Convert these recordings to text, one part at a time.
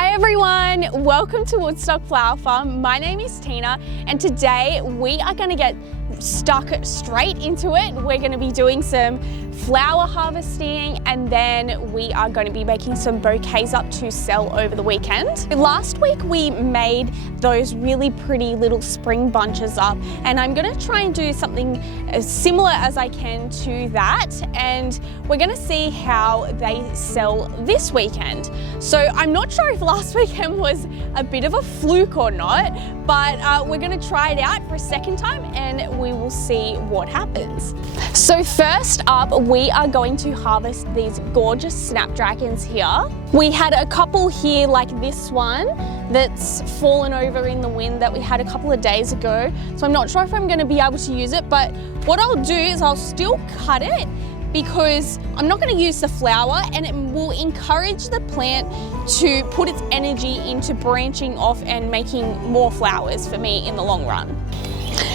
Hi everyone, welcome to Woodstock Flower Farm. My name is Tina and today we are going to get stuck straight into it. We're going to be doing some flower harvesting and then we are going to be making some bouquets up to sell over the weekend. Last week we made those really pretty little spring bunches up and I'm going to try and do something as similar as I can to that, and we're going to see how they sell this weekend. So I'm not sure if last weekend was a bit of a fluke or not, but we're going to try it out for a second time and we will see what happens. So first up, we are going to harvest these gorgeous snapdragons here. We had a couple here like this one that's fallen over in the wind that we had a couple of days ago. So I'm not sure if I'm going to be able to use it, but what I'll do is I'll still cut it because I'm not going to use the flower, and it will encourage the plant to put its energy into branching off and making more flowers for me in the long run.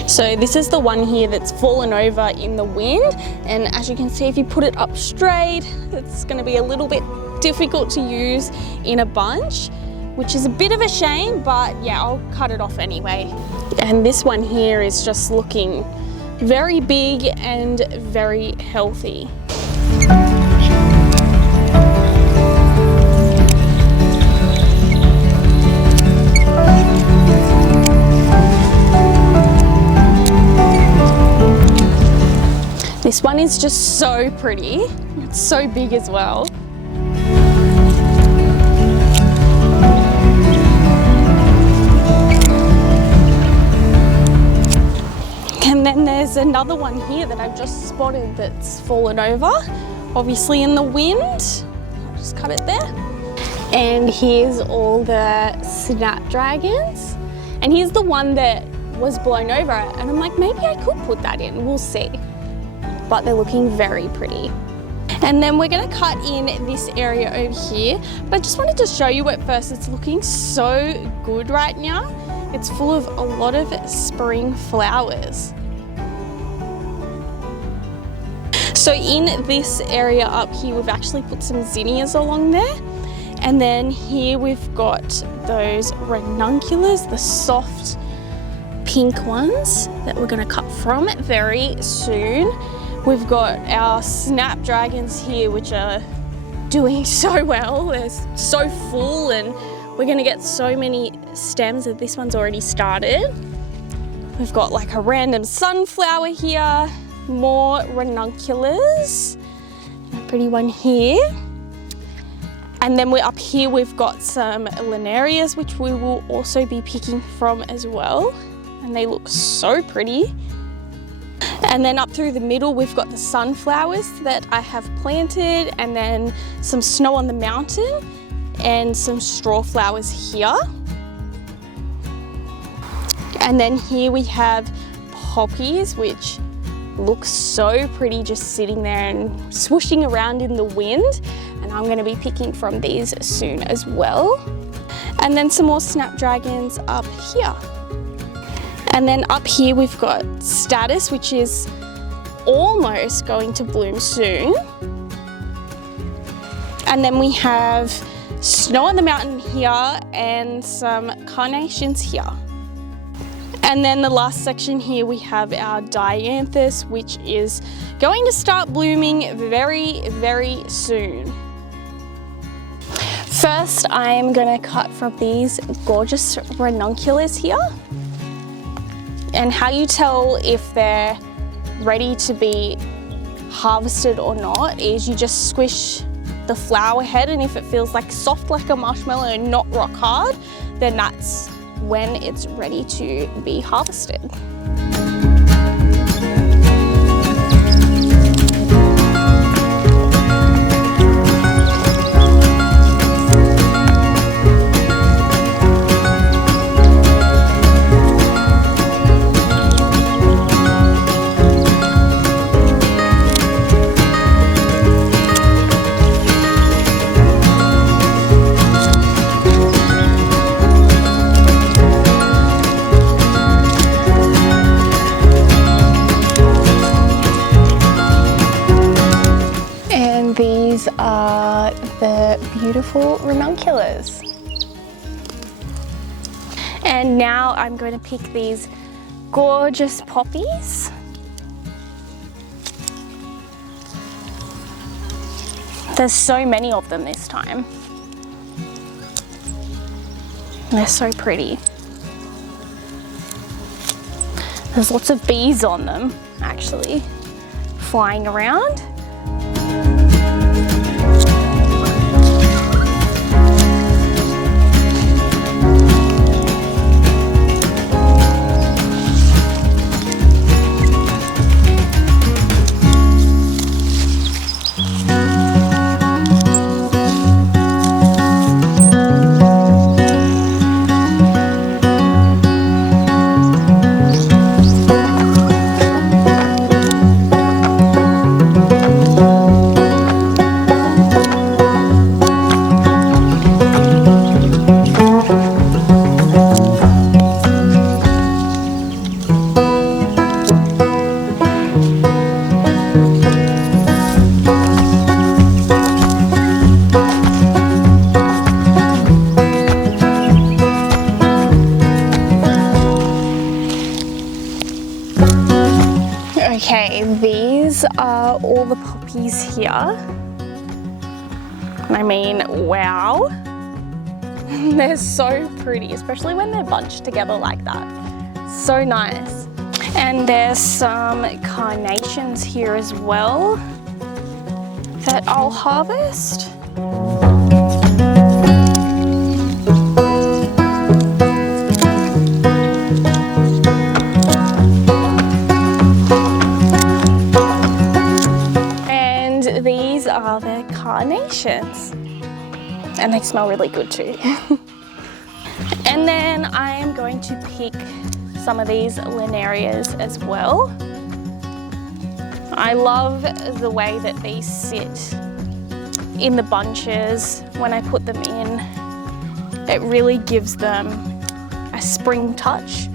So this is the one here that's fallen over in the wind, and as you can see, if you put it up straight, it's going to be a little bit difficult to use in a bunch, which is a bit of a shame, but yeah, I'll cut it off anyway. And this one here is just looking very big and very healthy. This one is just so pretty. It's so big as well. And then there's another one here that I've just spotted that's fallen over, obviously in the wind. I'll just cut it there. And here's all the snapdragons. And here's the one that was blown over, and I'm like, maybe I could put that in, we'll see. But they're looking very pretty. And then we're gonna cut in this area over here. But I just wanted to show you at first, it's looking so good right now. It's full of a lot of spring flowers. So in this area up here, we've actually put some zinnias along there. And then here we've got those ranunculus, the soft pink ones that we're gonna cut from very soon. We've got our snapdragons here, which are doing so well. They're so full and we're gonna get so many stems that this one's already started. We've got like a random sunflower here, more ranunculus, a pretty one here. And then we're up here, we've got some linarias, which we will also be picking from as well. And they look so pretty. And then up through the middle, we've got the sunflowers that I have planted, and then some snow on the mountain and some straw flowers here. And then here we have poppies, which look so pretty just sitting there and swooshing around in the wind. And I'm going to be picking from these soon as well. And then some more snapdragons up here. And then up here we've got status, which is almost going to bloom soon. And then we have snow on the mountain here and some carnations here. And then the last section here we have our dianthus, which is going to start blooming very, very soon. First, I'm going to cut from these gorgeous ranunculus here. And how you tell if they're ready to be harvested or not is you just squish the flower head, and if it feels like soft like a marshmallow and not rock hard, then that's when it's ready to be harvested. And now I'm going to pick these gorgeous poppies. There's so many of them this time. They're so pretty. There's lots of bees on them, actually, flying around. Okay, these are all the poppies here. I mean, wow. They're so pretty, especially when they're bunched together like that. So nice. And there's some carnations here as well that I'll harvest. These are the carnations, and they smell really good too. And then I am going to pick some of these linarias as well. I love the way that these sit in the bunches when I put them in. It really gives them a spring touch,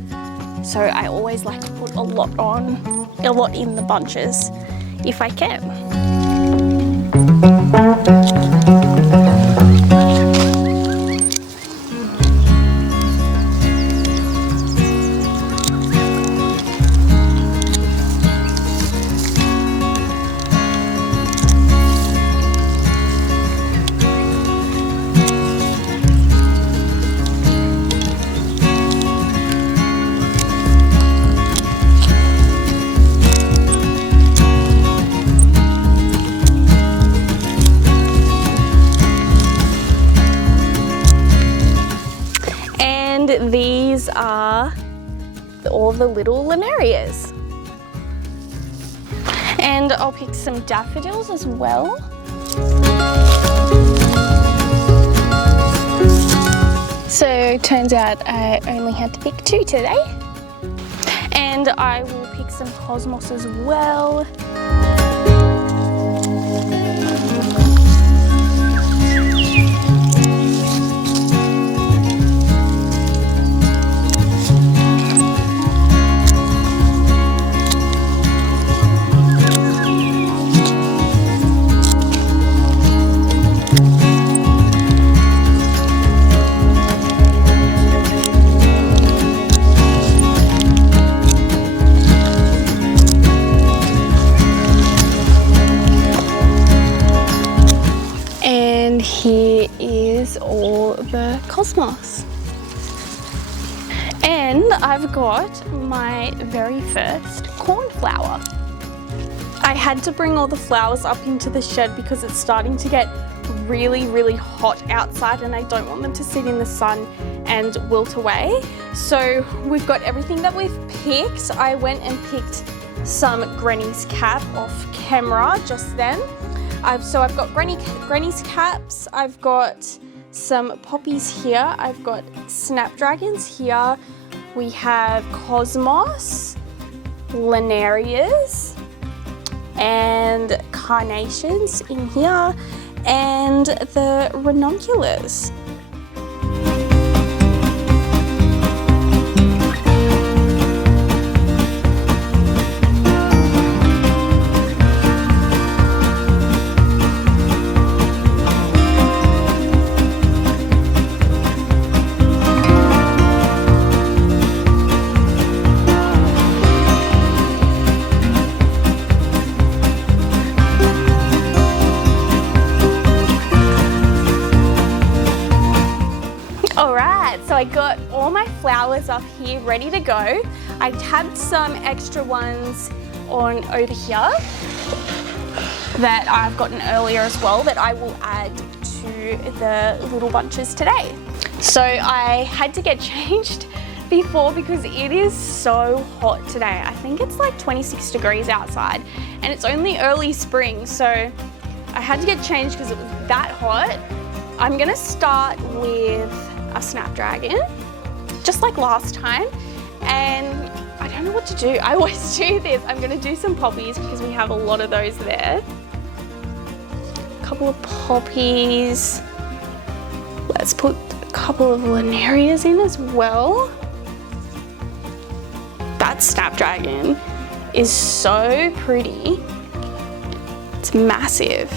so I always like to put a lot in the bunches if I can. These are all the little linarias. And I'll pick some daffodils as well. So it turns out I only had to pick 2 today. And I will pick some cosmos as well. Here is all the cosmos. And I've got my very first cornflower. I had to bring all the flowers up into the shed because it's starting to get really hot outside and I don't want them to sit in the sun and wilt away. So we've got everything that we've picked. I went and picked some Granny's cap off camera just then. I've got Granny's caps, I've got some poppies here, I've got snapdragons here, we have cosmos, linarias, and carnations in here, and the ranunculus. Alright, so I got all my flowers up here ready to go. I have some extra ones on over here that I've gotten earlier as well that I will add to the little bunches today. So I had to get changed before because it is so hot today. I think it's like 26 degrees outside and it's only early spring, so I had to get changed because it was that hot. I'm gonna start with a snapdragon, just like last time, and I don't know what to do. I always do this. I'm gonna do some poppies because we have a lot of those there. A couple of poppies. Let's put a couple of linarias in as well. That snapdragon is so pretty. It's massive.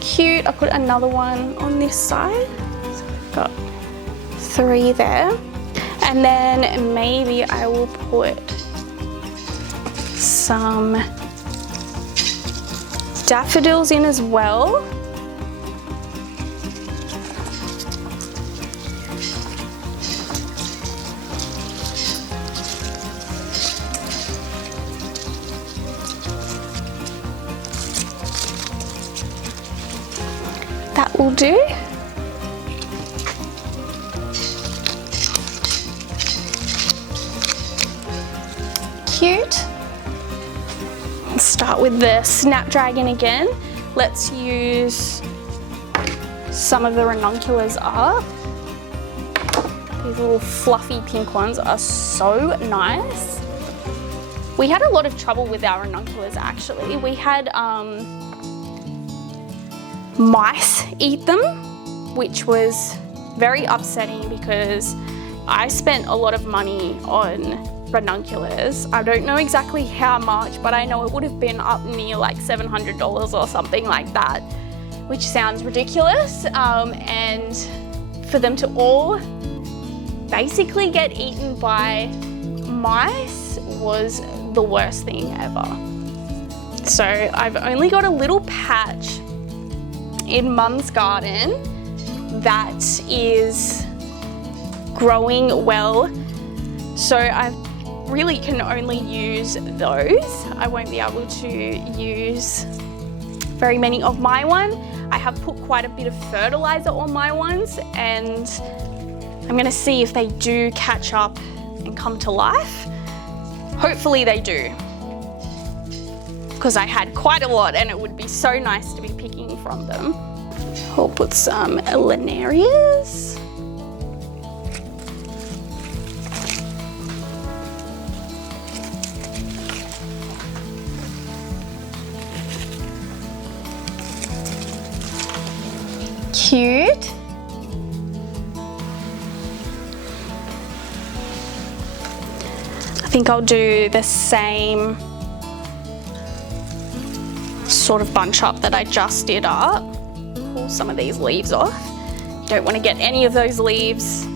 Cute. I put another one on this side. So we've got 3 there. And then maybe I will put some daffodils in as well. That will do. Cute. Let's start with the snapdragon again. Let's use some of the ranunculus up. These little fluffy pink ones are so nice. We had a lot of trouble with our ranunculus actually. We had mice eat them, which was very upsetting because I spent a lot of money on ranunculus. I don't know exactly how much, but I know it would have been up near like $700 or something like that, which sounds ridiculous. And for them to all basically get eaten by mice was the worst thing ever. So I've only got a little patch in Mum's garden that is growing well. So I really can only use those. I won't be able to use very many of my one. I have put quite a bit of fertilizer on my ones and I'm gonna see if they do catch up and come to life. Hopefully they do, because I had quite a lot and it would be so nice to be picking from them. I'll put some linarias. Cute. I think I'll do the same sort of bunch up that I just did up. Pull some of these leaves off. You don't want to get any of those leaves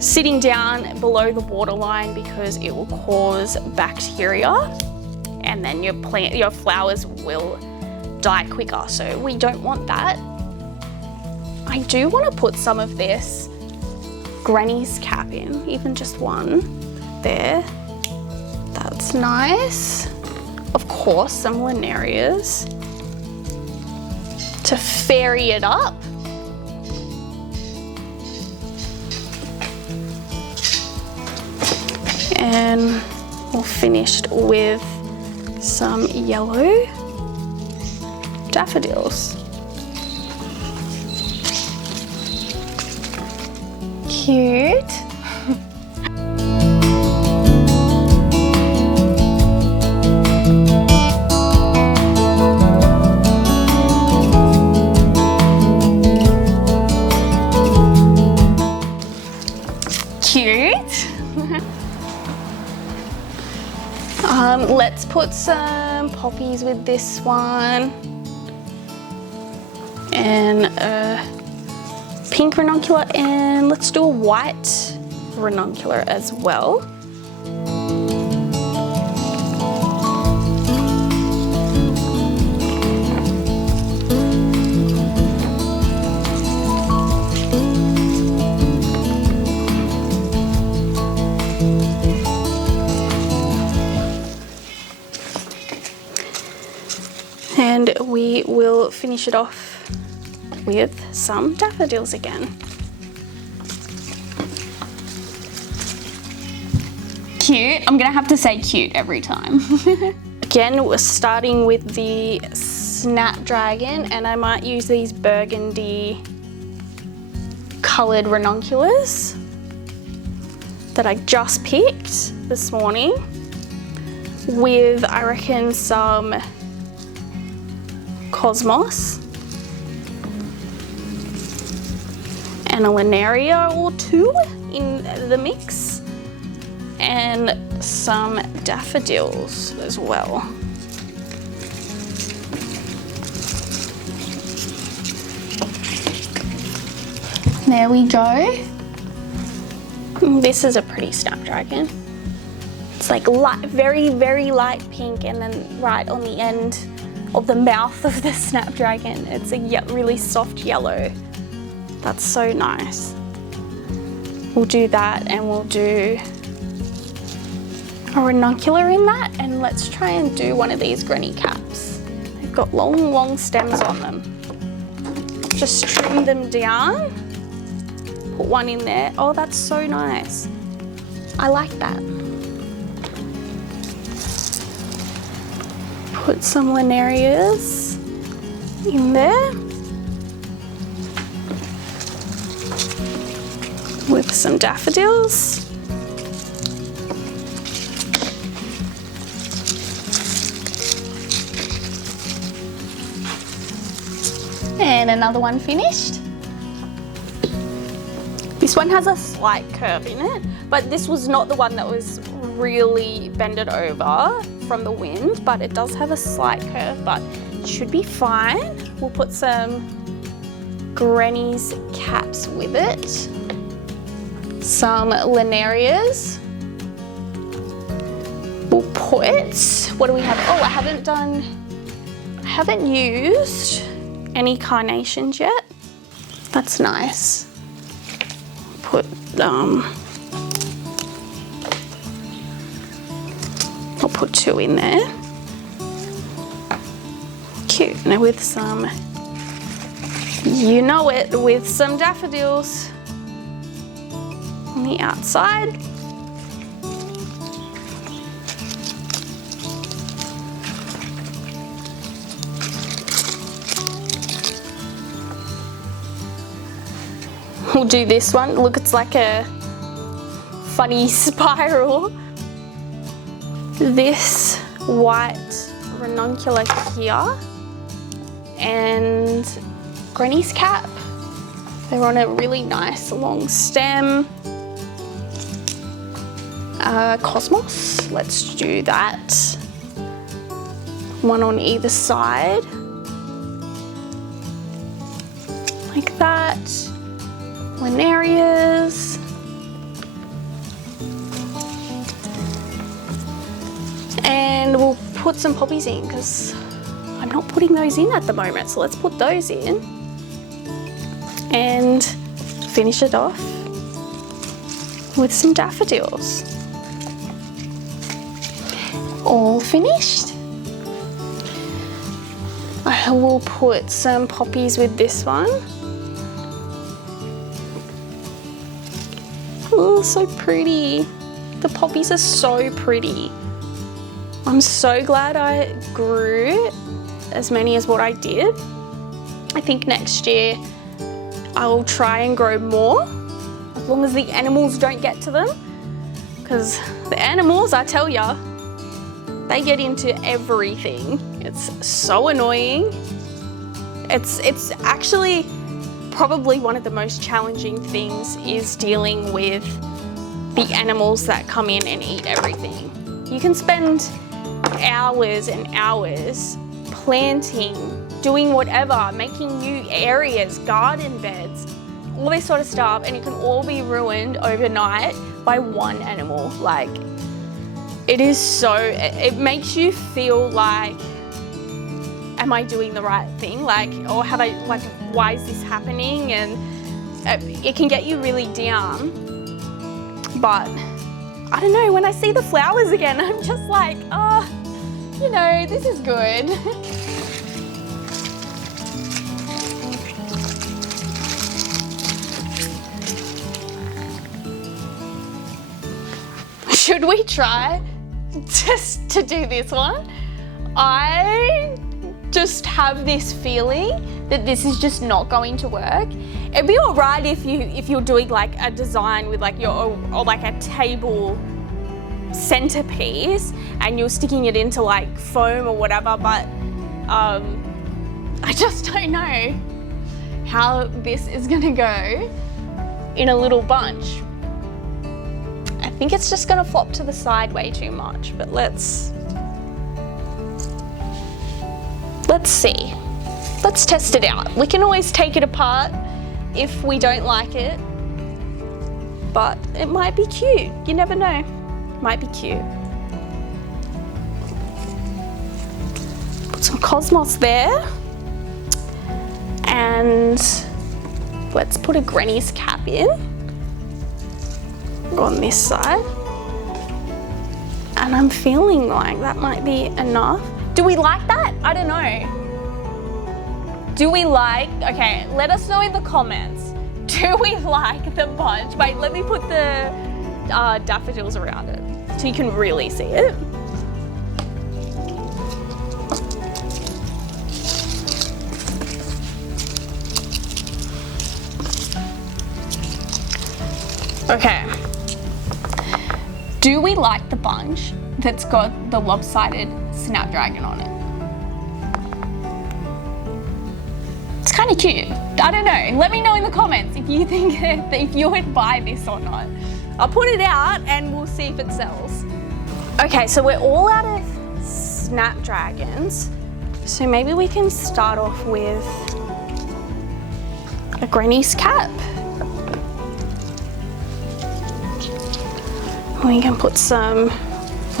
sitting down below the waterline because it will cause bacteria and then your flowers will die quicker, so we don't want that. I do want to put some of this granny's cap in, even just one there. That's nice. Of course, some linarias to fairy it up. And we're finished with some yellow daffodils. Cute. Cute. Let's put some poppies with this one and pink ranunculus, and let's do a white ranunculus as well. finish it off with some daffodils again. Cute. I'm gonna have to say cute every time. Again, we're starting with the Snapdragon, and I might use these burgundy coloured ranunculus that I just picked this morning with, I reckon, some cosmos and a linaria or two in the mix, and some daffodils as well. There we go. This is a pretty Snapdragon. It's like light, very, very light pink, and then right on the end of the mouth of the Snapdragon, it's a really soft yellow. That's so nice. We'll do that, and we'll do a ranuncular in that, and let's try and do one of these granny caps. They've got long, long stems on them. Just trim them down, put one in there. Oh, that's so nice. I like that. Put some linarias in there with some daffodils. And another one finished. This one has a slight curve in it, but this was not the one that was really bended over from the wind, but it does have a slight curve, but it should be fine. We'll put some granny's caps with it, some linarias. We'll put, what do we have? Oh, I haven't used any carnations yet. That's nice. Put I'll put two in there. Cute. Now with some, you know it, with some daffodils on the outside. We'll do this one. Look, it's like a funny spiral. This white ranunculus here and granny's cap. They're on a really nice long stem. Cosmos, let's do that. One on either side. Like that. Linarias. And we'll put some poppies in because I'm not putting those in at the moment. So let's put those in and finish it off with some daffodils. All finished. I will put some poppies with this one. Oh, so pretty. The poppies are so pretty. I'm so glad I grew as many as what I did. I think next year I will try and grow more, as long as the animals don't get to them. Because the animals, I tell ya, they get into everything. It's so annoying. It's actually probably one of the most challenging things is dealing with the animals that come in and eat everything. You can spend hours and hours planting, doing whatever, making new areas, garden beds, all this sort of stuff, and it can all be ruined overnight by one animal. Like, it is so, it makes you feel like, am I doing the right thing? Like, or have I, like, why is this happening? And it can get you really down. But I don't know, when I see the flowers again, I'm just like, oh, you know, this is good. should we try just to do this one? I just have this feeling that this is just not going to work. It'd be all right if you're doing like a design with like or like a table centerpiece and you're sticking it into like foam or whatever, but I just don't know how this is gonna go in a little bunch. I think it's just gonna flop to the side way too much, but let's see. Let's test it out. We can always take it apart if we don't like it, but it might be cute. You never know. Might be cute. Put some cosmos there. And let's put a granny's cap in on this side. And I'm feeling like that might be enough. Do we like that? I don't know. Do we like, okay, let us know in the comments. Do we like the bunch? Wait, let me put the daffodils around it so you can really see it. Okay. Do we like the bunch that's got the lopsided snapdragon on it? It's kind of cute. I don't know. Let me know in the comments if you think that if you would buy this or not. I'll put it out and we'll see if it sells. Okay, so we're all out of snapdragons. So maybe we can start off with a granny's cap. We can put some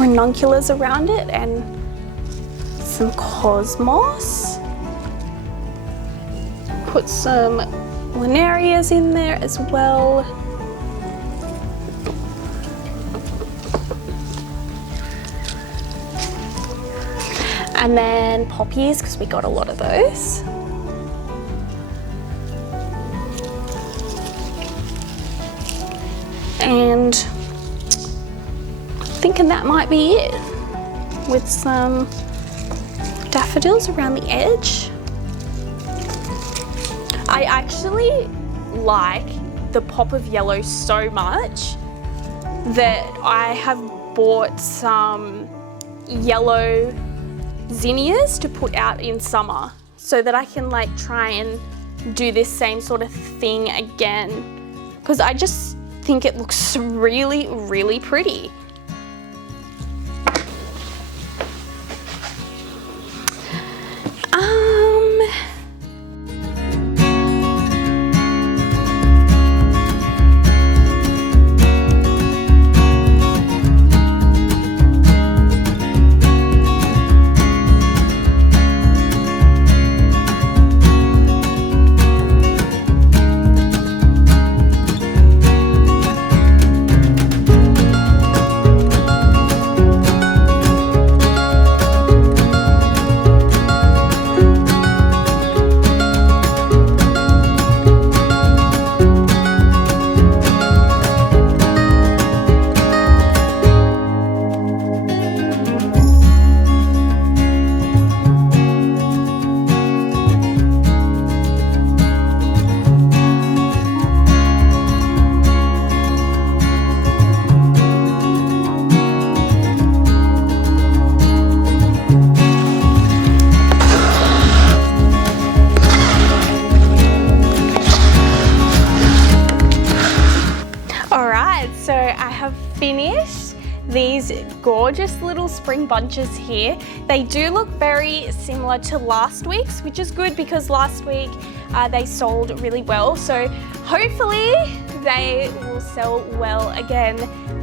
ranunculus around it and some cosmos. Put some linarias in there as well. And then poppies, because we got a lot of those. And thinking that might be it, with some daffodils around the edge. I actually like the pop of yellow so much that I have bought some yellow zinnias to put out in summer so that I can like try and do this same sort of thing again, because I just think it looks really, really pretty. Finished these gorgeous little spring bunches here. They do look very similar to last week's, which is good because last week they sold really well. So hopefully they will sell well again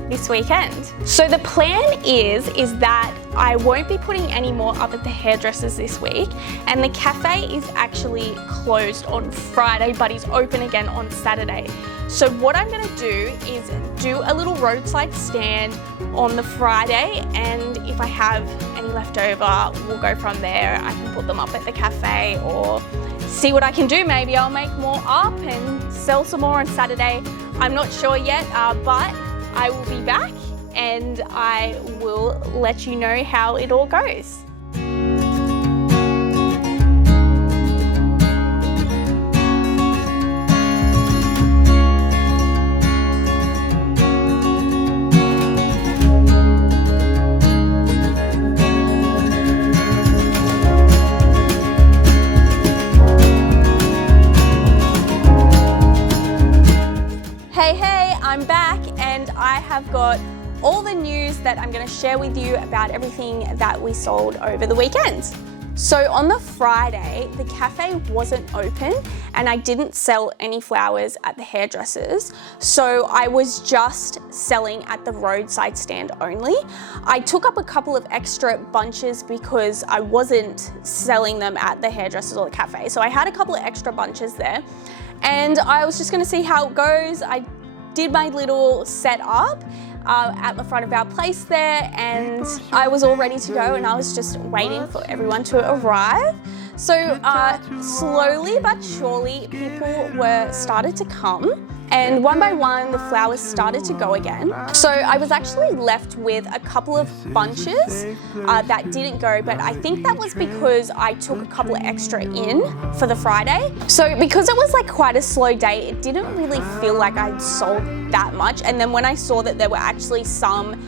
this weekend. So the plan is that I won't be putting any more up at the hairdressers this week, and the cafe is actually closed on Friday but is open again on Saturday. So what I'm gonna do is do a little roadside stand on the Friday, and if I have any left over, we'll go from there. I can put them up at the cafe or see what I can do. Maybe I'll make more up and sell some more on Saturday. I'm not sure yet, but I will be back and I will let you know how it all goes. Hey, I'm back and I have got all the news that I'm going to share with you about everything that we sold over the weekend. So on the Friday, the cafe wasn't open and I didn't sell any flowers at the hairdressers. So I was just selling at the roadside stand only. I took up a couple of extra bunches because I wasn't selling them at the hairdressers or the cafe. So I had a couple of extra bunches there and I was just going to see how it goes. I did my little setup at the front of our place there and I was all ready to go and I was just waiting for everyone to arrive. So slowly but surely people started to come and one by one the flowers started to go again. So I was actually left with a couple of bunches that didn't go, but I think that was because I took a couple of extra in for the Friday. So because it was like quite a slow day, it didn't really feel like I'd sold that much. And then when I saw that there were actually some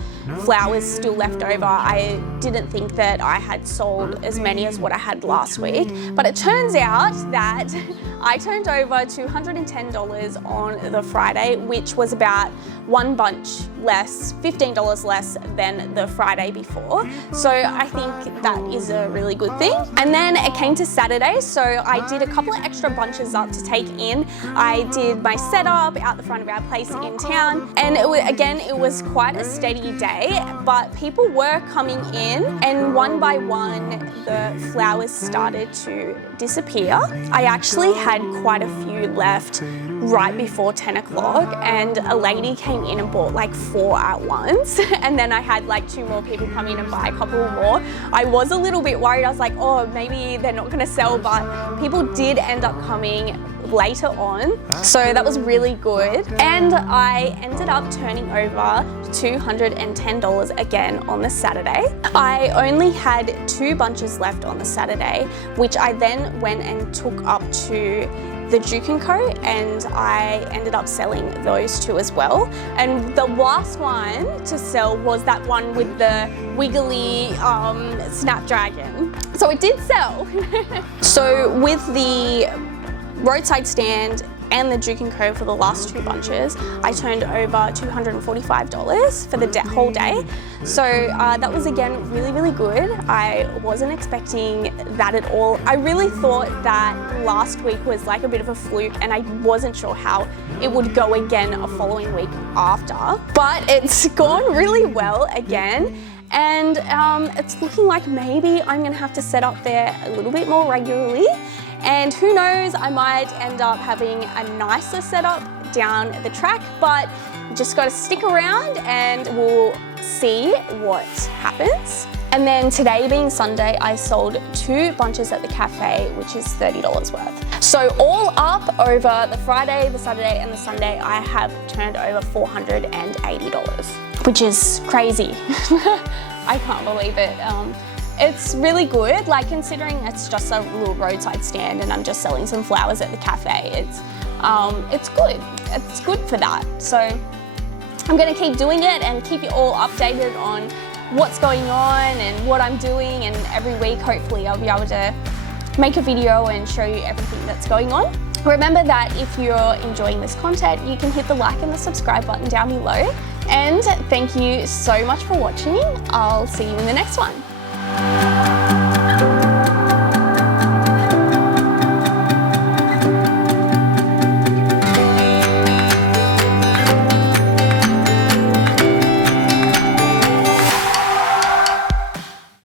flowers still left over, I didn't think that I had sold as many as what I had last week. But it turns out that I turned over $210 on the Friday, which was about one bunch less, $15 less than the Friday before. So I think that is a really good thing. And then it came to Saturday, so I did a couple of extra bunches up to take in. I did my setup out the front of our place in town, and it was quite a steady day, but people were coming in and one by one the flowers started to disappear. I actually had quite a few left right before 10 o'clock and a lady came in and bought like 4 at once, and then I had like 2 more people come in and buy a couple more. I was a little bit worried. I was like, oh, maybe they're not gonna sell, but people did end up coming later on, so that was really good. And I ended up turning over $210 again on the Saturday. I only had 2 bunches left on the Saturday, which I then went and took up to the Duke & Co, and I ended up selling those 2 as well. And the last one to sell was that one with the wiggly snapdragon. So it did sell. So with the roadside stand and the Duke & Co for the last 2 bunches, I turned over $245 for the whole day. So that was again really good. I wasn't expecting that at all. I really thought that last week was like a bit of a fluke and I wasn't sure how it would go again a following week after. But it's gone really well again. And it's looking like maybe I'm gonna have to set up there a little bit more regularly. And who knows, I might end up having a nicer setup down the track, but you just gotta stick around and we'll see what happens. And then today being Sunday, I sold 2 bunches at the cafe, which is $30 worth. So all up over the Friday, the Saturday and the Sunday, I have turned over $480, which is crazy. I can't believe it. It's really good, like considering it's just a little roadside stand and I'm just selling some flowers at the cafe. It's good. It's good for that. So I'm gonna keep doing it and keep you all updated on what's going on and what I'm doing, and every week hopefully I'll be able to make a video and show you everything that's going on. Remember that if you're enjoying this content, you can hit the like and the subscribe button down below. And thank you so much for watching. I'll see you in the next one.